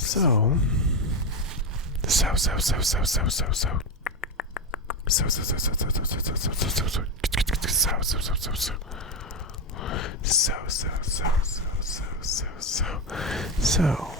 So, so, so, so, so, so, so, so. So, so, so, so, so, so, so, so, so, so, so, so, so, so, so, so, so. So, so, so, so, so, so, so, so.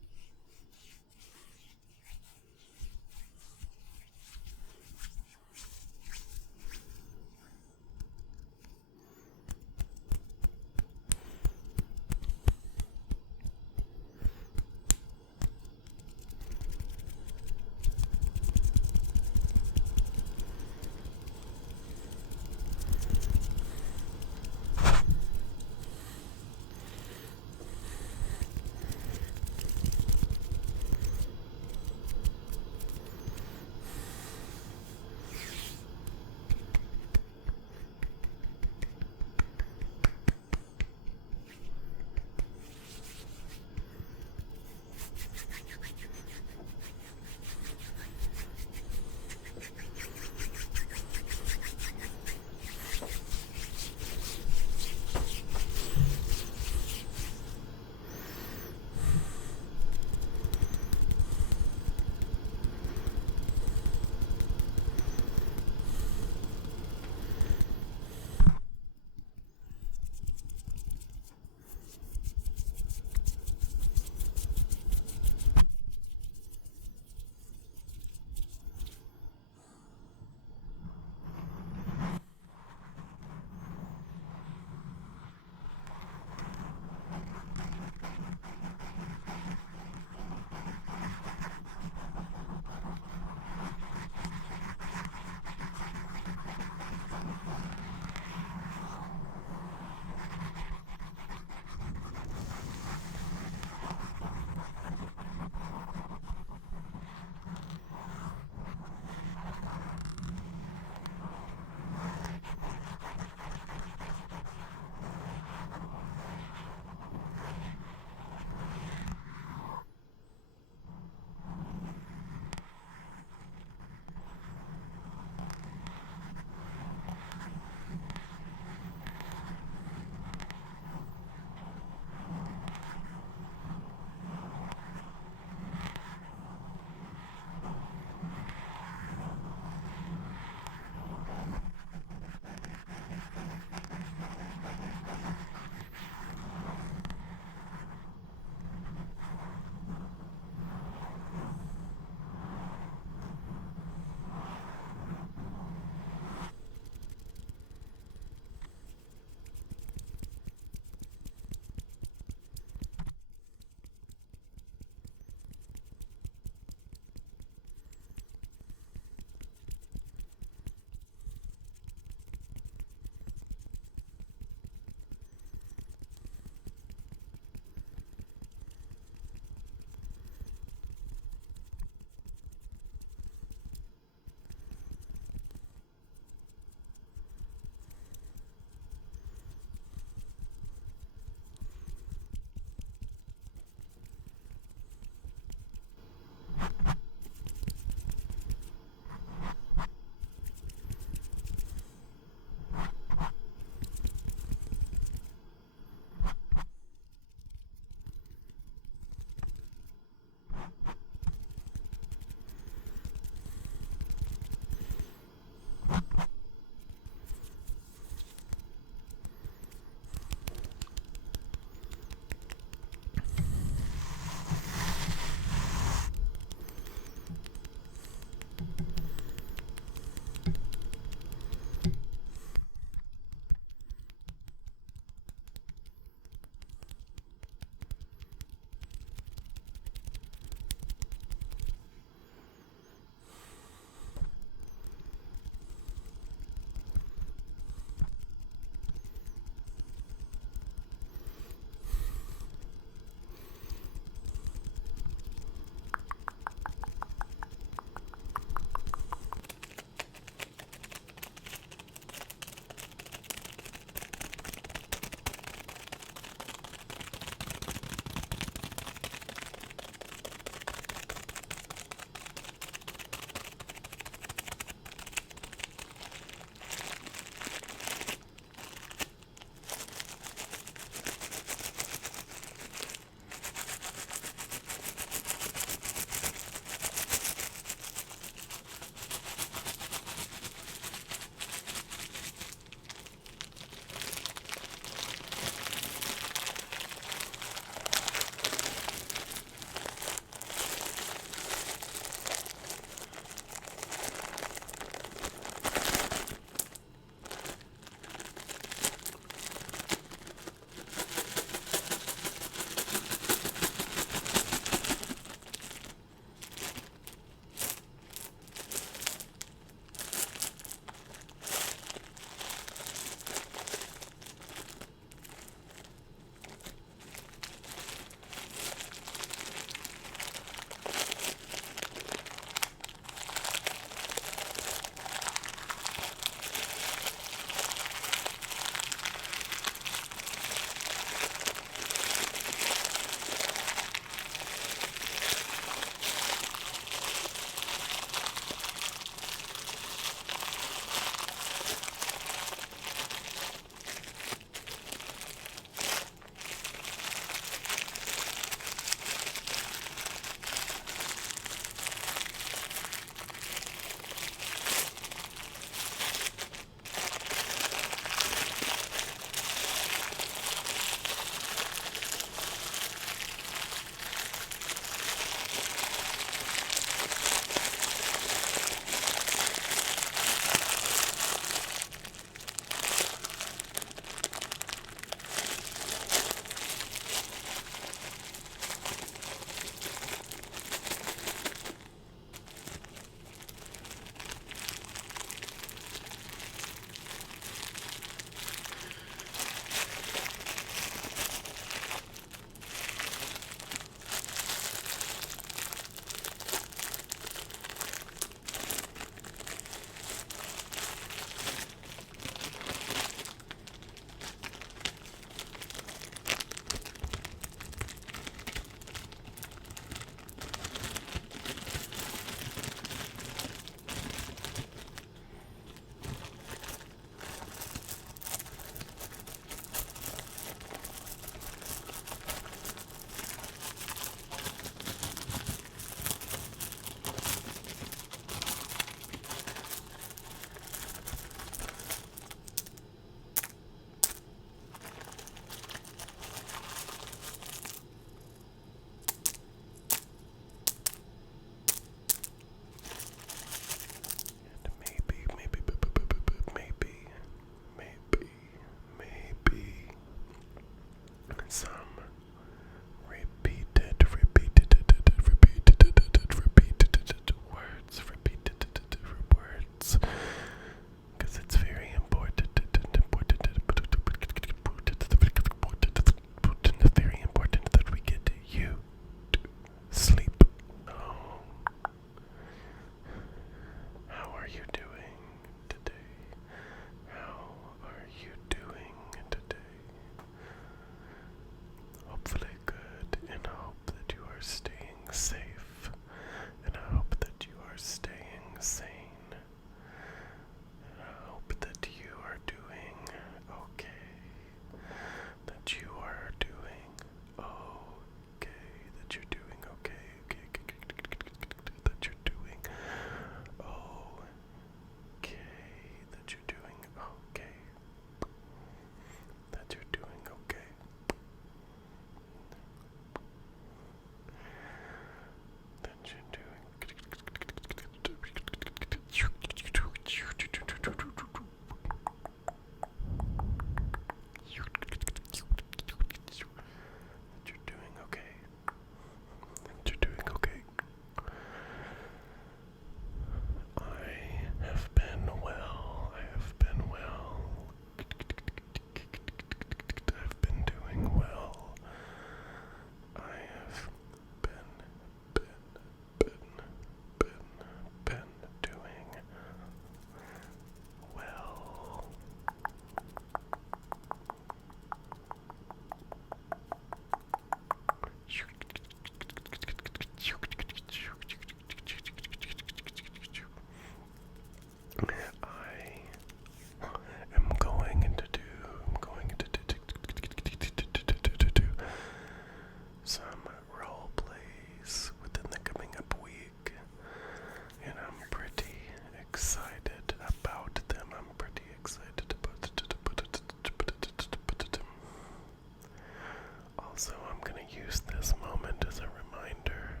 use this moment as a reminder.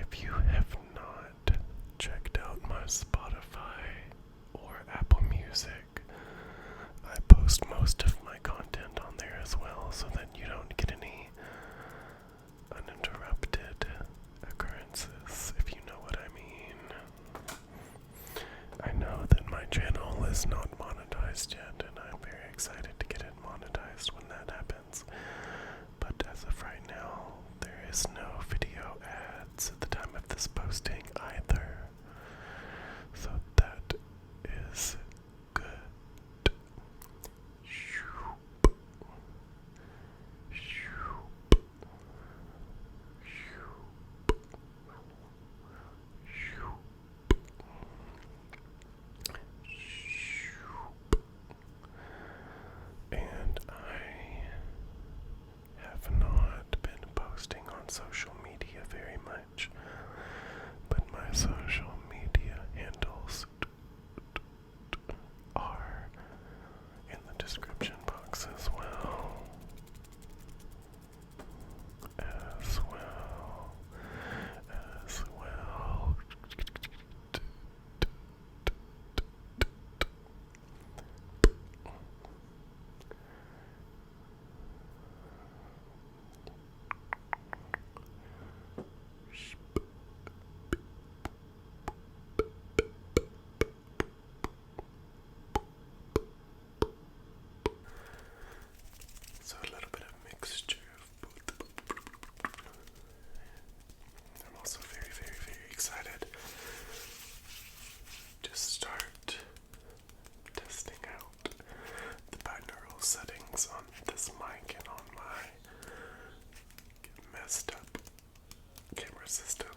If you have not checked out my Spotify or Apple Music, I post most of my content on there as well, so that you don't get any uninterrupted occurrences, if you know what I mean. I know that my channel is not monetized yet, and I'm very excited to get it monetized when that happens. But as of right now, there is no video ads at the time of this posting either. So that is good. Shoop. Shoop. Shoop. Shoop. Shoop. And I have not been posting on social media very much, but my social media handles are in the description box as well. As well. As well. So a little bit of mixture of both. I'm also very, very, very excited to start testing out the binaural settings on this mic and on my messed up camera system.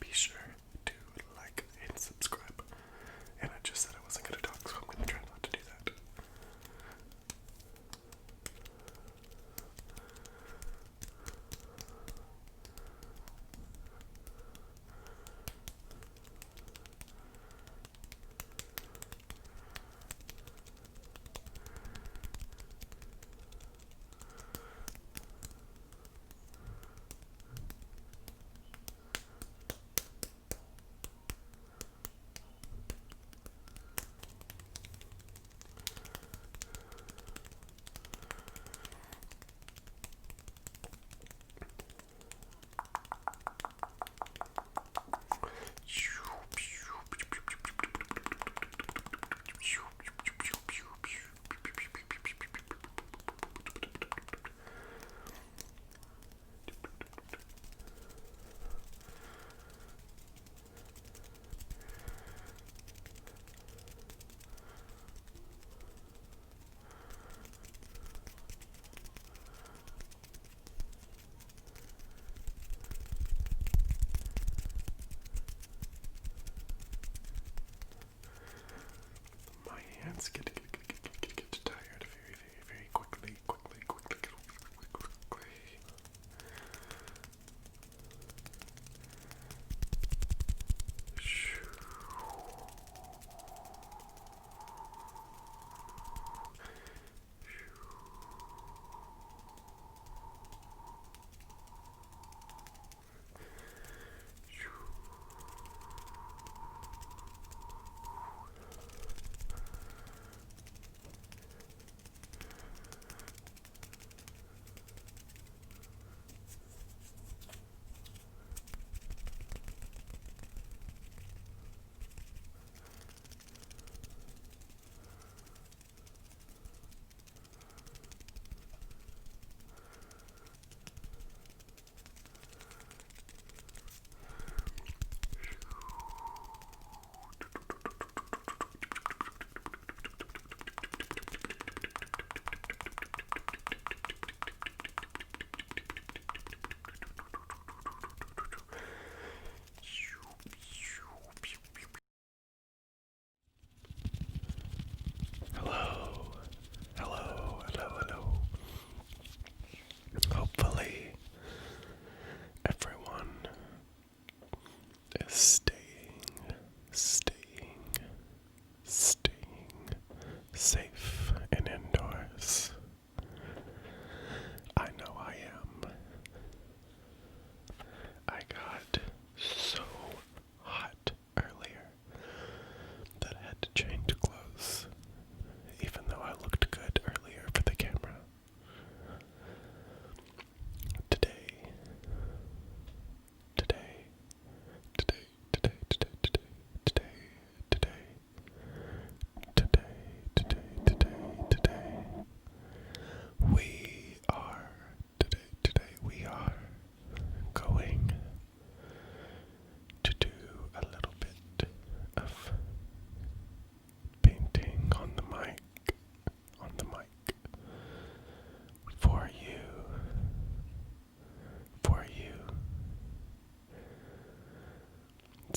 Be sure to like and subscribe. And I just said I wasn't going to talk, so I'm going to try not to do that. Hands get tired very, very, very quickly.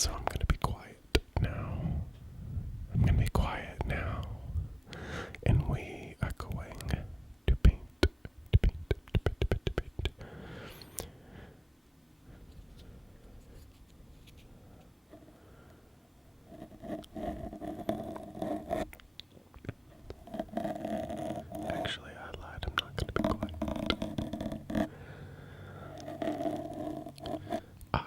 So I'm gonna be quiet now. I'm gonna be quiet now. And we are going to paint, to paint, to paint, to paint, to paint. Actually, I lied. I'm not gonna be quiet. I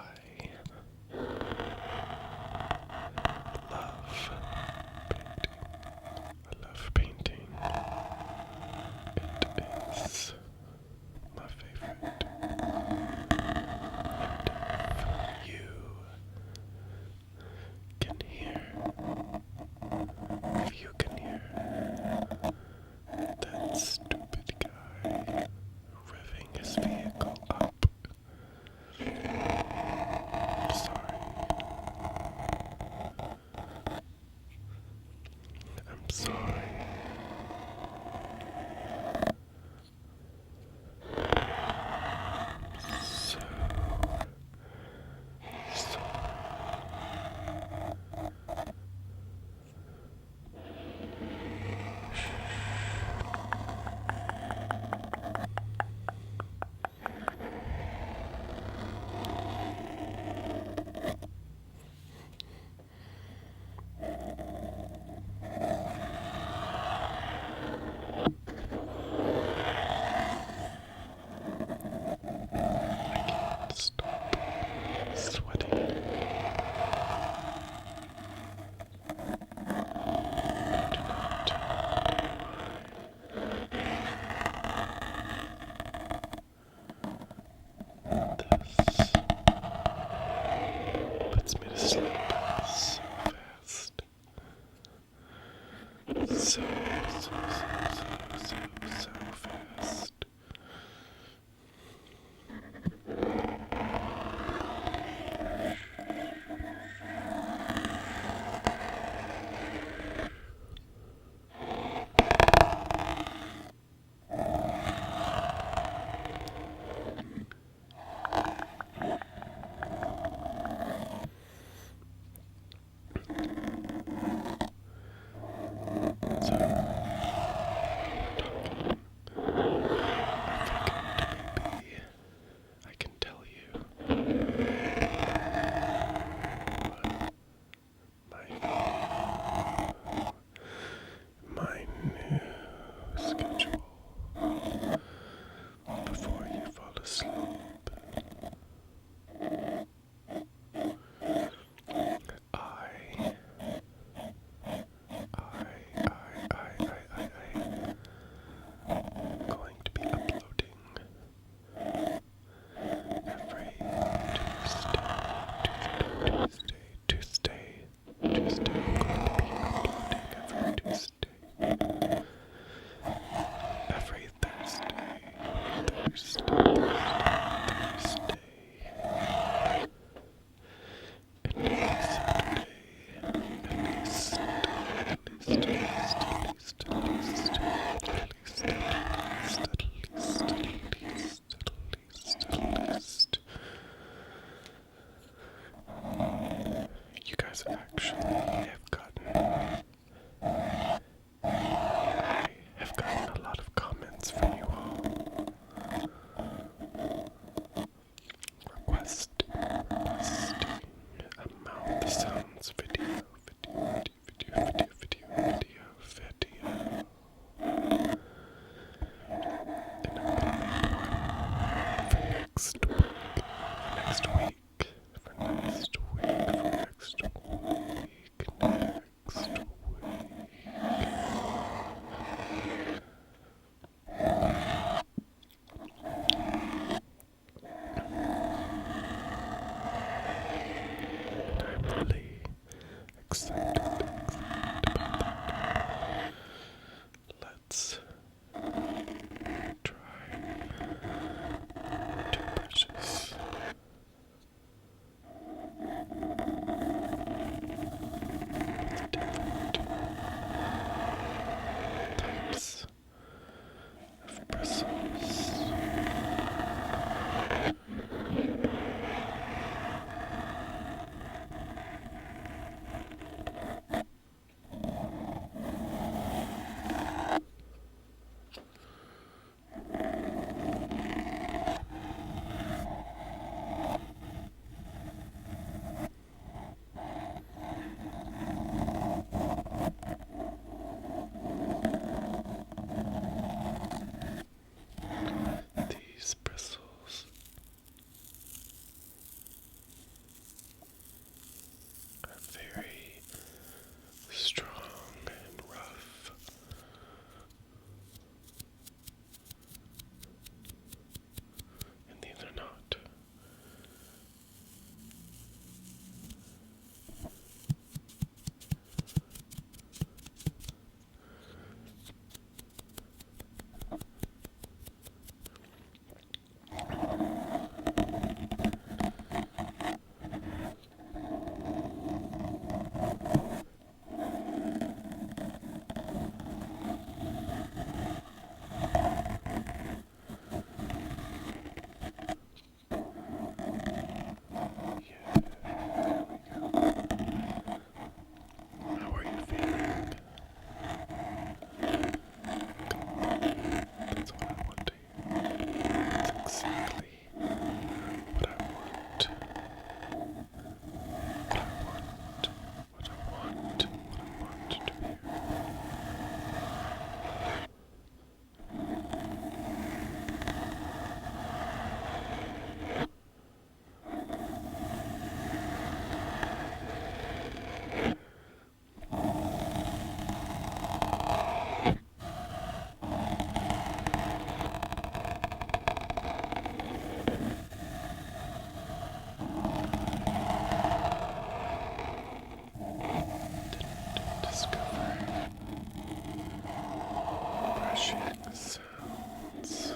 brushing sounds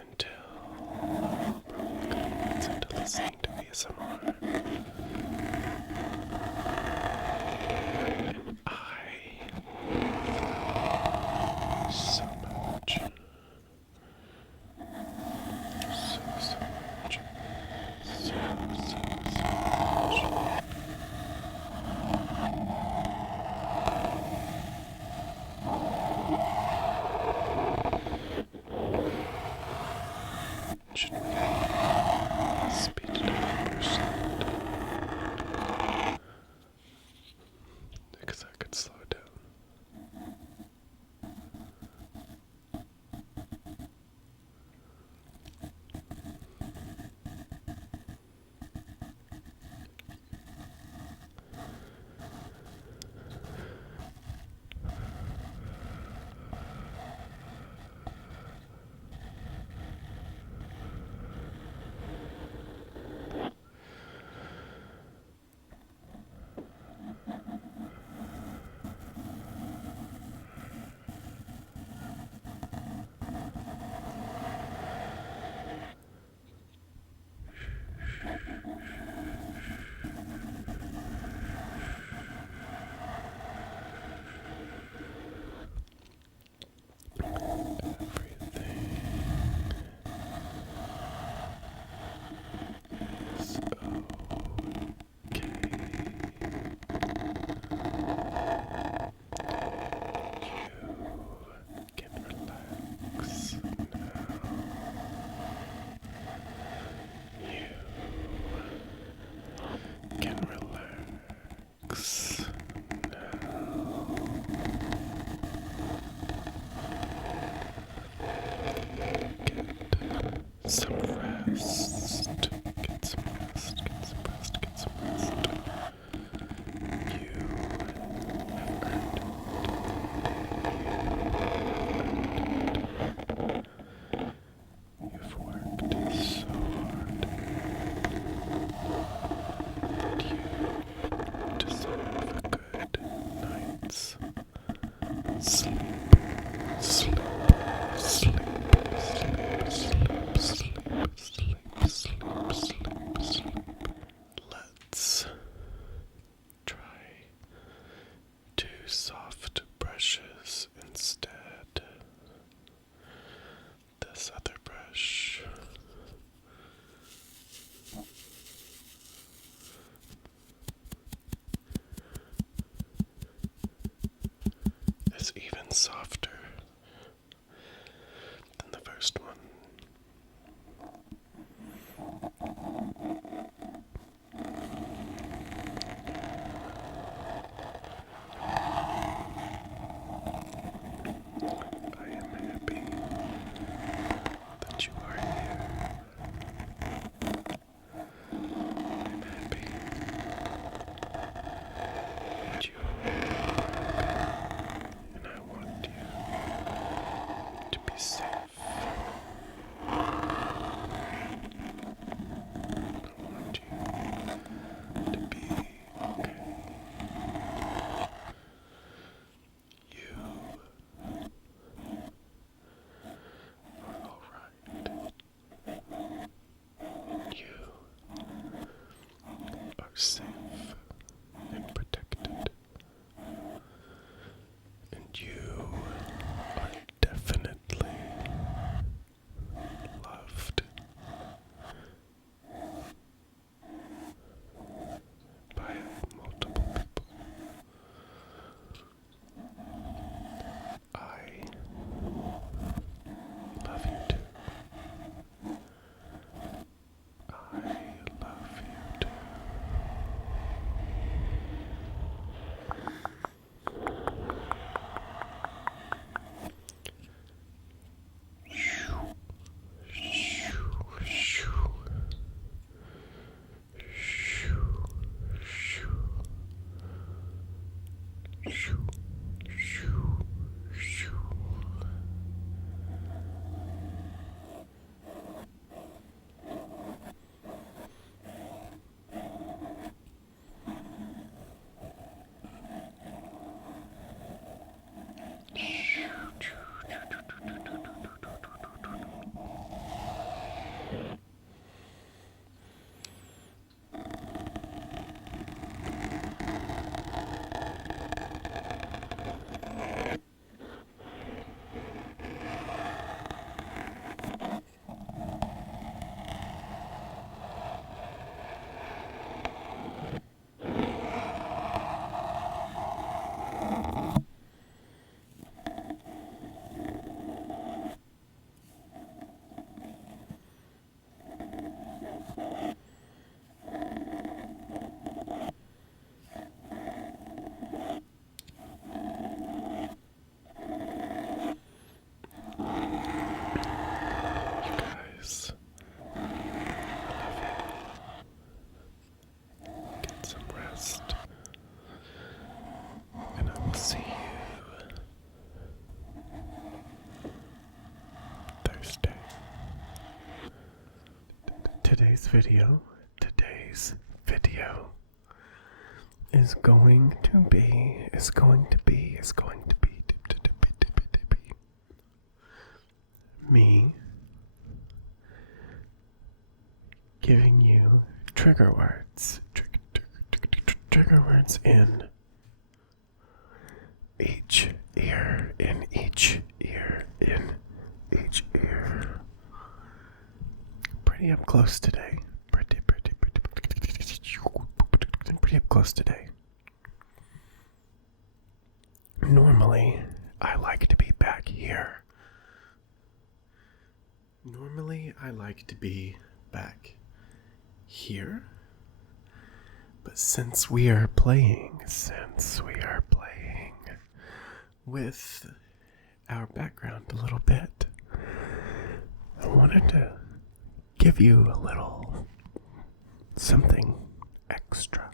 until Brooke gets into listening to ASMR. And I so much. So much. So much. Should we speed it up or slow it down? Because I could slow it down. Some rest. Get some rest. Get some rest. Get some rest. You have earned it. You've worked so hard. And you deserve a good night's sleep. Sleep. Sleep. Sleep. Let's try 2 soft brushes instead. This other brush is even softer than the first one. I am happy that you are here. I'm happy that you are happy. And I want you to be safe. I want you to be okay. You are alright. You are safe and protected. And you are definitely today's video is going to be me giving you trigger words. Trigger words in each ear, Pretty up close today. Pretty up close today. Normally, I like to be back here. But since we are playing with our background a little bit, I wanted to give you a little something extra.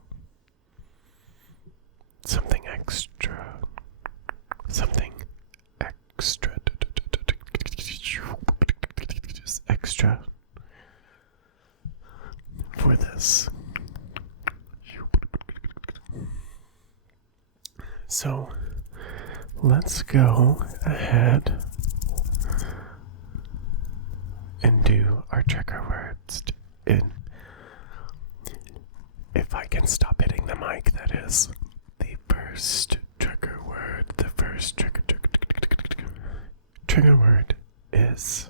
Just extra for this. So let's go ahead and do our trigger words. If I can stop hitting the mic, that is. The first trigger word is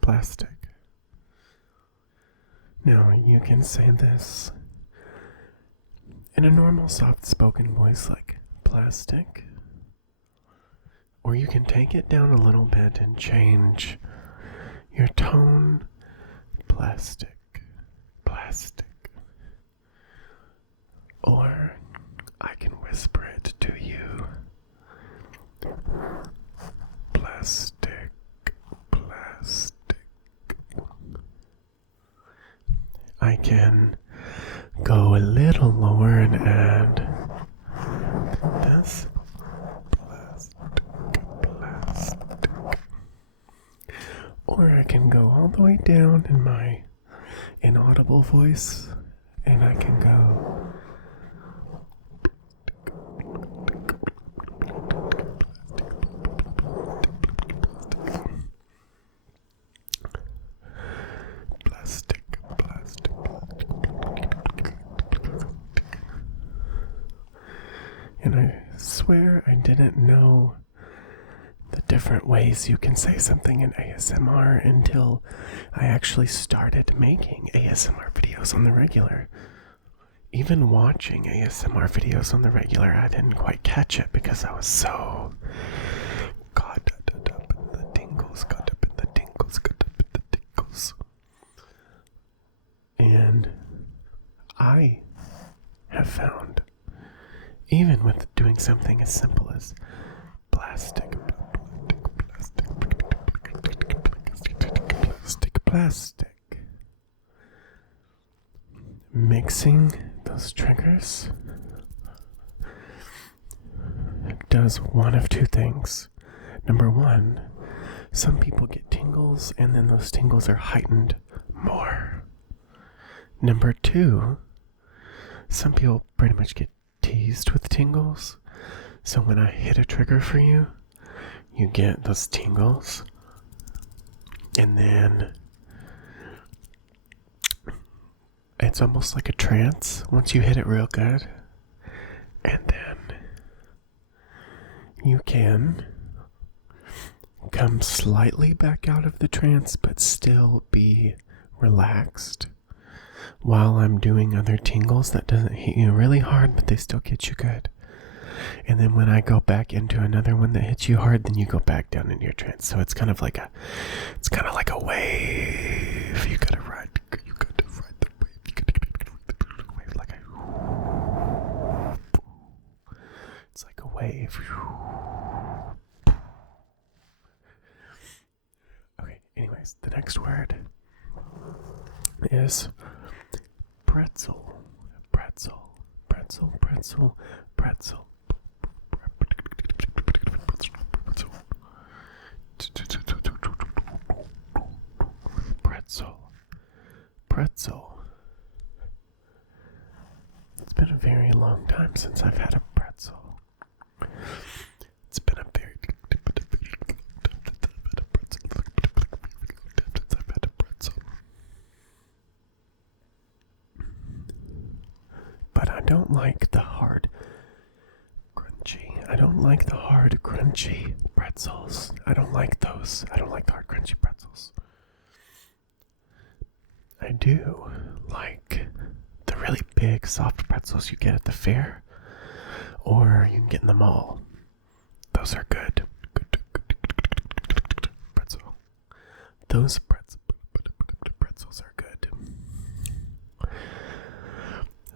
plastic. Now, you can say this in a normal soft-spoken voice like plastic, or you can take it down a little bit and change your tone. Plastic. Or I can whisper it to you. Plastic. I can go a little lower and add this. Plastic. Or I can go all the way down in my inaudible voice and I can go and I swear I didn't know the different ways you can say something in ASMR until I actually started making ASMR videos on the regular. Even watching ASMR videos on the regular, I didn't quite catch it because I was so caught up in the tingles. And I have found, even with doing something as simple as plastic, mixing those triggers does one of two things. Number one, some people get tingles and then those tingles are heightened more. Number two, some people pretty much get teased with tingles. So when I hit a trigger for you, you get those tingles. And then it's almost like a trance once you hit it real good. And then you can come slightly back out of the trance but still be relaxed while I'm doing other tingles that doesn't hit you really hard, but they still get you good. And then when I go back into another one that hits you hard, then you go back down into your trance. So it's kind of like a wave. You gotta ride the wave. You gotta ride the wave like it's like a wave. Okay, anyways, the next word is pretzel. pretzel, pretzel, pretzel. Pretzel, pretzel. It's been a very long time since I've had a pretzel. It's been a very but I don't like the hard crunchy. I don't like the hard crunchy pretzels. I don't like those. I don't like the hard crunchy pretzels. I do like the really big soft pretzels you get at the fair, or you can get in the mall. Those are good. Pretzel. Those pretzels are good.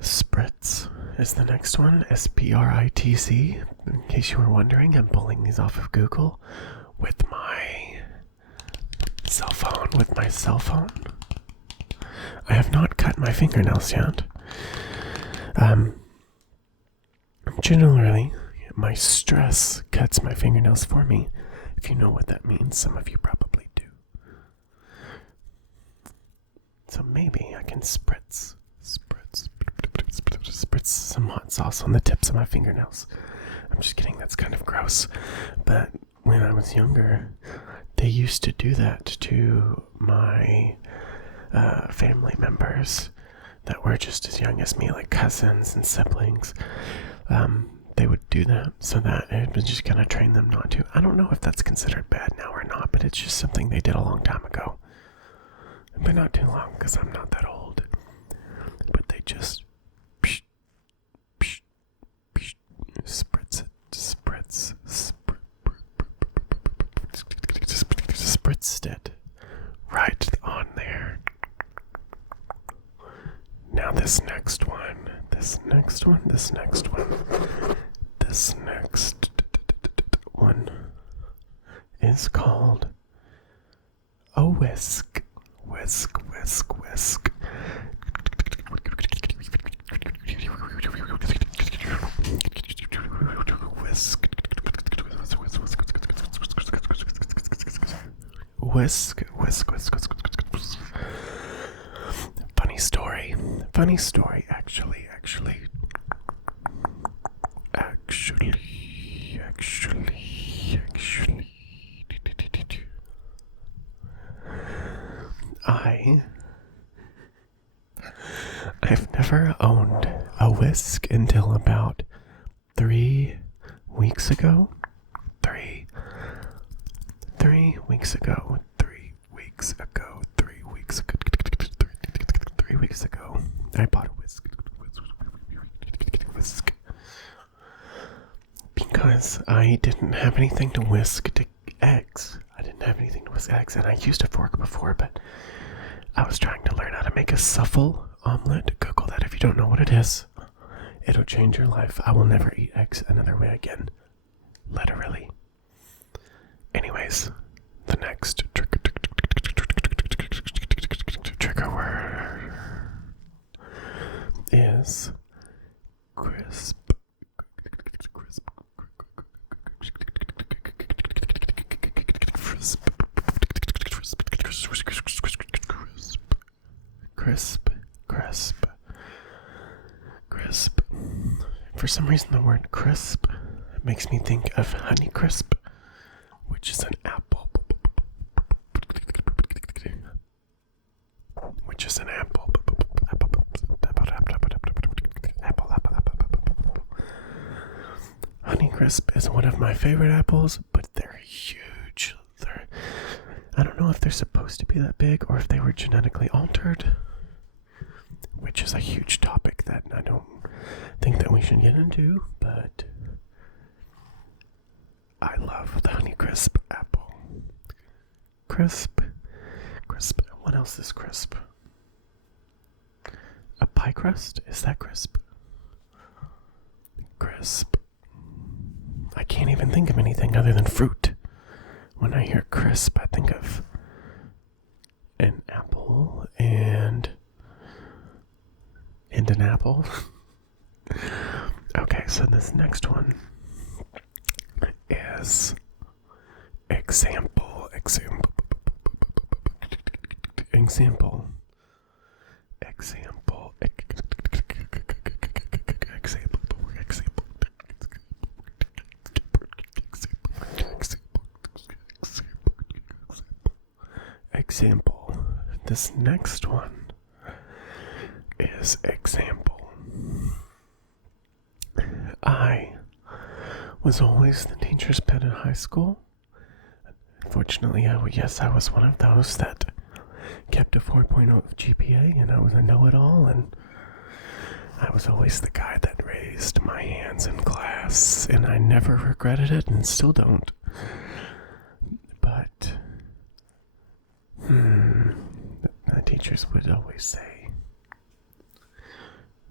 Spritz is the next one. SPRITZ. In case you were wondering, I'm pulling these off of Google with my cell phone. I have not cut my fingernails yet. Generally, my stress cuts my fingernails for me. If you know what that means, some of you probably do. So maybe I can spritz some hot sauce on the tips of my fingernails. I'm just kidding, that's kind of gross. But when I was younger, they used to do that to my family members that were just as young as me, like cousins and siblings. They would do that so that it would just kind of train them not to. I don't know if that's considered bad now or not, but it's just something they did a long time ago. But not too long, because I'm not that old. But they just spritzed it right on there. Now this next one is called a whisk. Whisk. Funny story, actually. I've never owned a whisk until about 3 weeks ago. 3 weeks ago. 3 weeks ago, I bought a whisk. Because I didn't have anything to whisk eggs. And I used a fork before, but I was trying to learn how to make a souffle omelet. Google that if you don't know what it is. It'll change your life. I will never eat eggs another way again. Literally. Anyways, the next trigger word is crisp. Crisp. For some reason, the word crisp makes me think of Honeycrisp, which is an apple. Honeycrisp is one of my favorite apples, but they're huge. I don't know if they're supposed to be that big or if they were genetically altered, which is a huge topic that I don't think that we should get into, but I love the Honeycrisp apple. Crisp. What else is crisp? A pie crust? Is that crisp? Crisp. I can't even think of anything other than fruit. When I hear crisp, I think of an apple and an apple. so this next one is example. This next one is example. I was always the teacher's pet in high school. Fortunately, I was one of those that kept a 4.0 GPA, and I was a know-it-all, and I was always the guy that raised my hands in class, and I never regretted it and still don't. But the teachers would always say,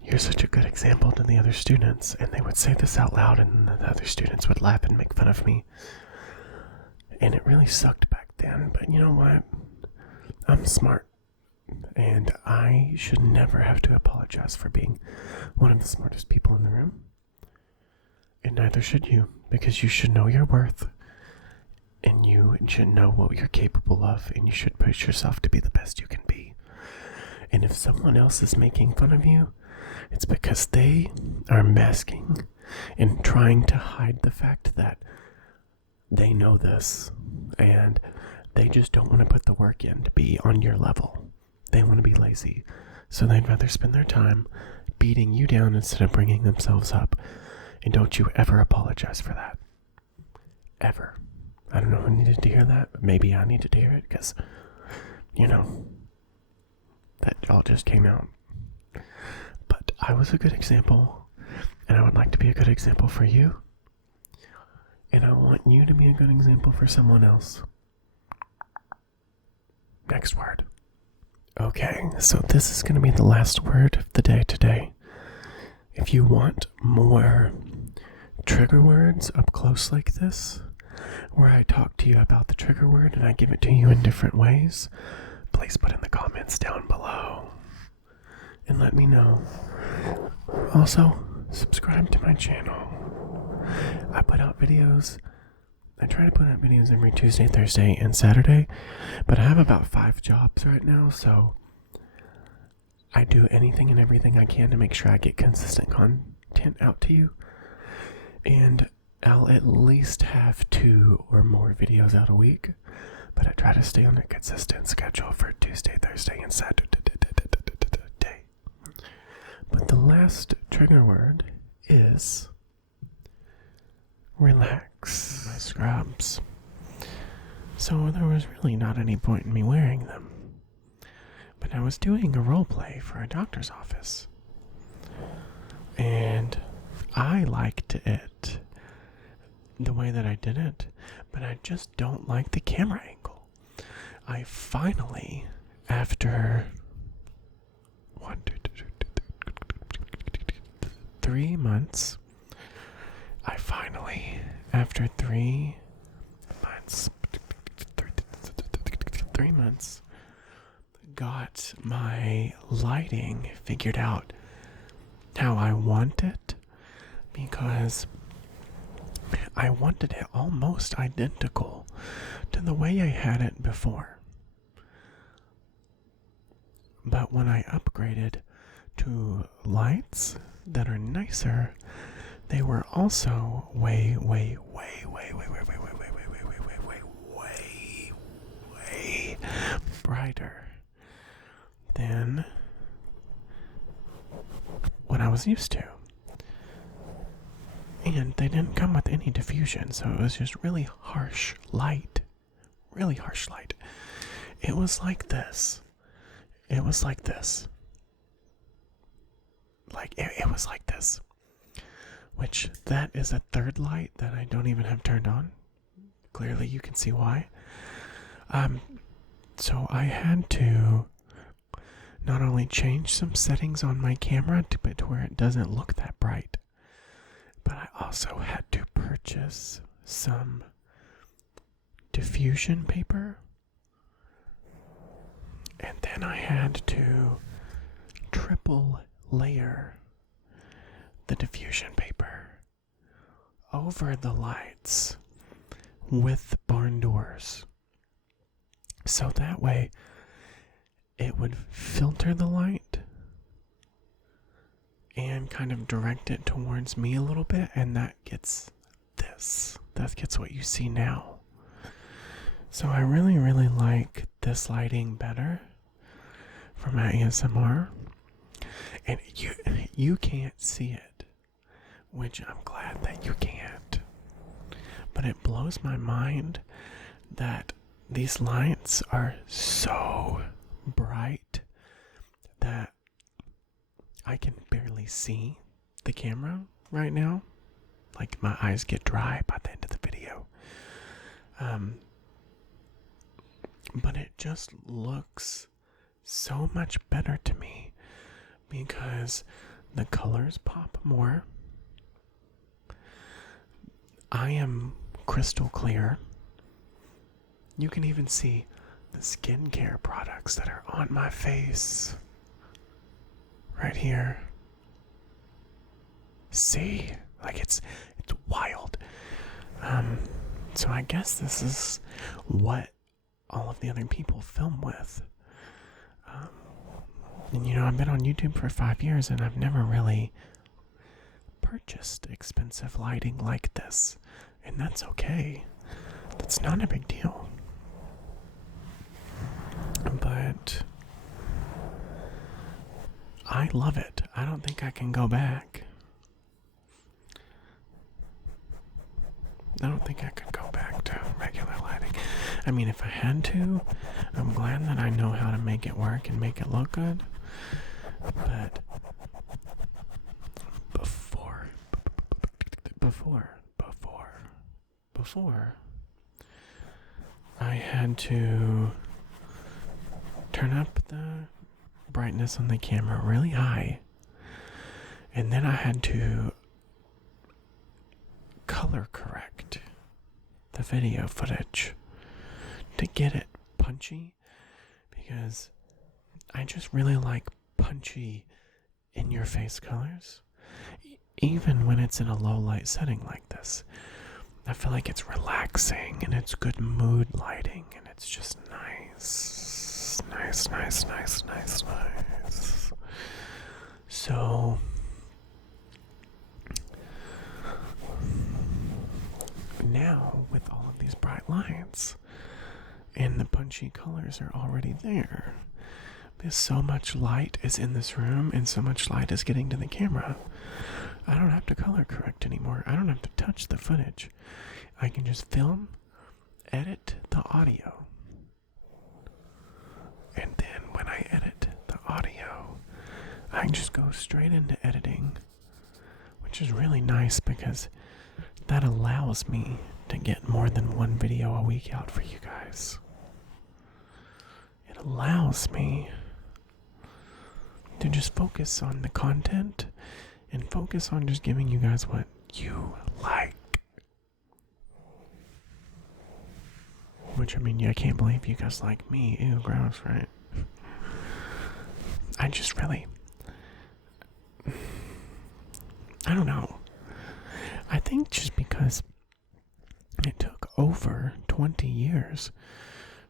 "You're such a good example to the other students," and they would say this out loud, and the other students would laugh and make fun of me. And it really sucked back then, but you know what? I'm smart, and I should never have to apologize for being one of the smartest people in the room. And neither should you, because you should know your worth, and you should know what you're capable of, and you should push yourself to be the best you can be. And if someone else is making fun of you, it's because they are masking and trying to hide the fact that they know this, and they just don't want to put the work in to be on your level. They want to be lazy, so they'd rather spend their time beating you down instead of bringing themselves up. And don't you ever apologize for that. Ever. I don't know who needed to hear that, but maybe I needed to hear it, because, that all just came out. But I was a good example, and I would like to be a good example for you. And I want you to be a good example for someone else. Next word. Okay, so this is going to be the last word of the day today. If you want more trigger words up close like this, where I talk to you about the trigger word and I give it to you in different ways, please put in the comments down below and let me know. Also, subscribe to my channel. I put out videos. I try to put out videos every Tuesday, Thursday, and Saturday, but I have about 5 jobs right now, so I do anything and everything I can to make sure I get consistent content out to you. And I'll at least have 2 or more videos out a week, but I try to stay on a consistent schedule for Tuesday, Thursday, and Saturday. But the last trigger word is relax. My scrubs. So there was really not any point in me wearing them. But I was doing a role play for a doctor's office, and I liked it the way that I did it, but I just don't like the camera angle. I finally, after 3 months, after 3 months, got my lighting figured out how I want it, because I wanted it almost identical to the way I had it before. But when I upgraded to lights that are nicer, they were also way brighter than what I was used to. And they didn't come with any diffusion, so it was just really harsh light. Really harsh light. It was like this. It was like this. It was like this. Which, that is a third light that I don't even have turned on. Clearly you can see why. So I had to not only change some settings on my camera to where it doesn't look that bright, but I also had to purchase some diffusion paper, and then I had to triple layer the diffusion paper over the lights with barn doors. So that way it would filter the light and kind of direct it towards me a little bit, and that gets this. That gets what you see now. So I really, really like this lighting better for my ASMR. And you can't see it, which I'm glad that you can't. But it blows my mind that these lights are so bright that I can barely see the camera right now. Like, my eyes get dry by the end of the video. But it just looks so much better to me because the colors pop more. I am crystal clear. You can even see the skincare products that are on my face right here. See? Like, it's wild. So I guess this is what all of the other people film with. And I've been on YouTube for 5 years and I've never really purchased expensive lighting like this. And that's okay. That's not a big deal. But I love it. I don't think I can go back. I don't think I could go back to regular lighting. I mean, if I had to, I'm glad that I know how to make it work and make it look good. But before, I had to turn up the brightness on the camera really high. And then I had to color correct the video footage to get it punchy, because I just really like punchy in your face colors, even when it's in a low light setting like this. I feel like it's relaxing and it's good mood lighting and it's just nice. So now, with all of these bright lights and the punchy colors are already there, because so much light is in this room and so much light is getting to the camera, I don't have to color correct anymore. I don't have to touch the footage. I can just film, edit the audio, and then when I edit the audio, I can just go straight into editing, which is really nice because that allows me to get more than one video a week out for you guys. It allows me to just focus on the content and focus on just giving you guys what you like. Which, I mean, I can't believe you guys like me. Ew, gross, right? I just really, I don't know. I think just because it took over 20 years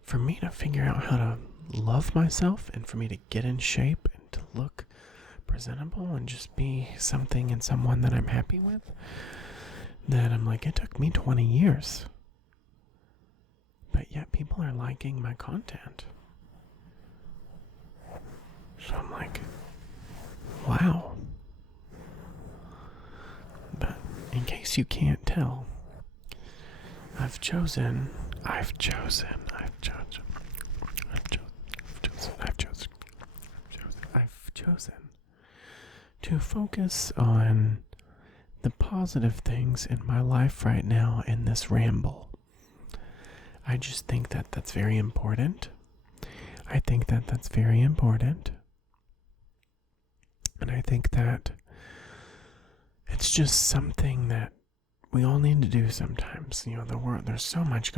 for me to figure out how to love myself and for me to get in shape and to look presentable and just be something and someone that I'm happy with, that I'm like, it took me 20 years. But yet people are liking my content. So I'm like, wow. But in case you can't tell, I've chosen to focus on the positive things in my life right now in this ramble. I just think that that's very important. I think that that's very important. And I think that it's just something that we all need to do sometimes. The world, there's so much going